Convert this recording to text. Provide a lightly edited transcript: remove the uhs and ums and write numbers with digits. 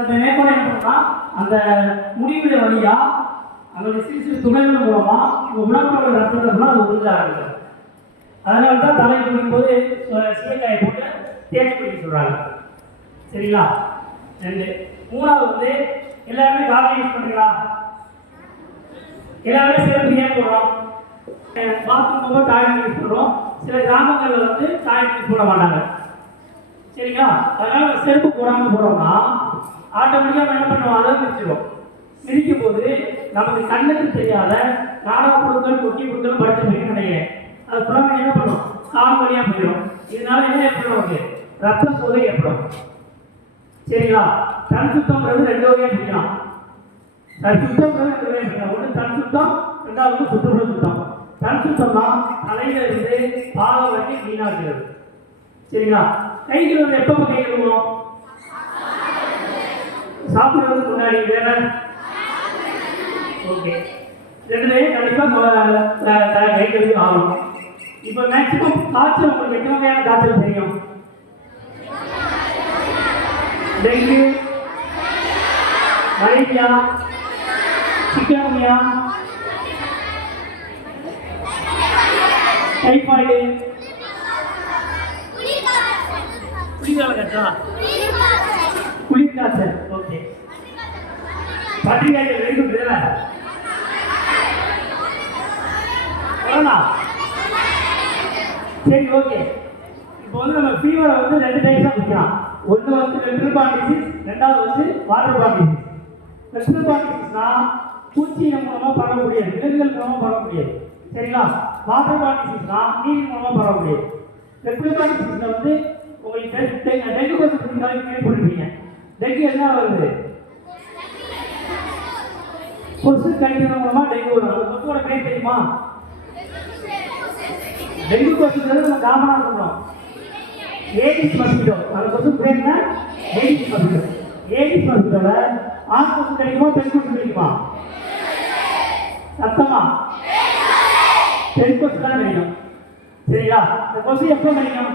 அந்த மேற்கொள்ள என்ன பண்ணா அந்த முடிவுடைய வழியா அதனுடைய சிறு சிறு துணைகள் மூலமா உணவுகளோட ரத்தத்தை அது உறிஞ்ச ஆரம்பிக்கும். அதனால தான் தலை குளிக்கும் போது சீக்காயை போட்டு தேய்ச்சி குளிக்க சொல்றாங்க. சரிங்களா? ரெண்டு. மூணாவது வந்து எல்லாருமே காலையில் யூஸ் பண்ணுறீங்களா? எல்லாருமே சிறப்பு ஏன் போடுறோம்? பாத்ரூம் போக டாய்லெட் யூஸ் பண்ணுறோம். சில கிராமங்களில் வந்து டாய்லெட் யூஸ் பண்ண மாட்டாங்க. சரிங்களா? அதனால செருப்பு போடாமல் போடுறோம்னா ஆட்டோமேட்டிக்காக என்ன பண்ணுவோம்? அதை மிதிச்சிடும். மிதிக்கும் போது நமக்கு கண்ணுக்கு தெரியாத நாடக பொருட்கள் கொட்டி பொருட்கள் படிச்சு போய் நினைக்கிறேன். அது புறமே என்ன பண்ணும்? கால் வழியாக போயிடும். இதனால என்ன ஏற்படும்? நமக்கு ரத்த சோதை ஏற்படும். சரிங்களா? தன் சுத்தம்ன்றது ரெண்டு வகையாக பிடிக்கலாம். தன் சுத்தம்ன்றது ரெண்டு வகையாக பிடிக்கலாம். ஒன்று தன் சுத்தம், ரெண்டாவது சுற்றுப்புற சுத்தம். தன் சுத்தம்னா தலையில இருந்து பாலம் வரைக்கும் கிளீனாக இருக்கிறது. சரிங்களா? கை கழுவுறது எப்போ கை கழுவணும்? சாப்பிடுறதுக்கு முன்னாடி. வேற ஓகே, ரெண்டுமே கண்டிப்பாக கை கழுவி ஆகணும். இப்போ மேக்சிமம் காய்ச்சல் உங்களுக்கு எத்தனை வகையான காய்ச்சல் தெரியும்? டெங்கு, மலேரியா, சிக்கன்குனியா, டைபாய்டு, குளிர்காய்ச்சல். ஓகே, பத்திரிகாய்ச்சல் வெரி குட். கொரோனா. சரி, ஓகே. இப்போ வந்து நம்ம ஃபீவரை வந்து ரெண்டு டைப்ஸாக பிடிக்கலாம். ஒன்று வந்து ரெஸ்பிரேட்டரி டிசீஸ், ரெண்டாவது வந்து வாட்டர் பார்ன் டிசீஸ். ரெஸ்பிரேட்டரி டிசீஸ்னா பூச்சியின் மூலமாக பரவக்கூடியது, விலங்குகள் மூலமாக பரவக்கூடியது. சரிங்களா? வாட்டர் பார்ன் டிசீஸ்னா நீரின் மூலமாக பரவக்கூடியது. ரெஸ்பிரேட்டரி டிசீஸில் வந்து உங்களுக்கு டெங்கு கொசு கேள்விப்பட்டிருப்பீங்க. டெங்கு என்ன வருது? கொசு கடிக்கிறது மூலமாக டெங்கு வரும். அந்த கொசுவோட பேர் தெரியுமா? டெங்கு கொசுங்கிறது நம்ம காமனாக சொல்கிறோம் ஏடிஸ் மஸ்கிட்டோ. அந்த கொசு பேர் என்ன? Aedes mosquito. ஏடிஸ் மஸ்கிட்டோவில் ஆண் கொசு கிடைக்குமா, பெண் கொசு கிடைக்குமா? சத்தமா? பெண் கொசு தான் கிடைக்கும். சரிங்களா? இந்த கொசு எப்போ கிடைக்கும்?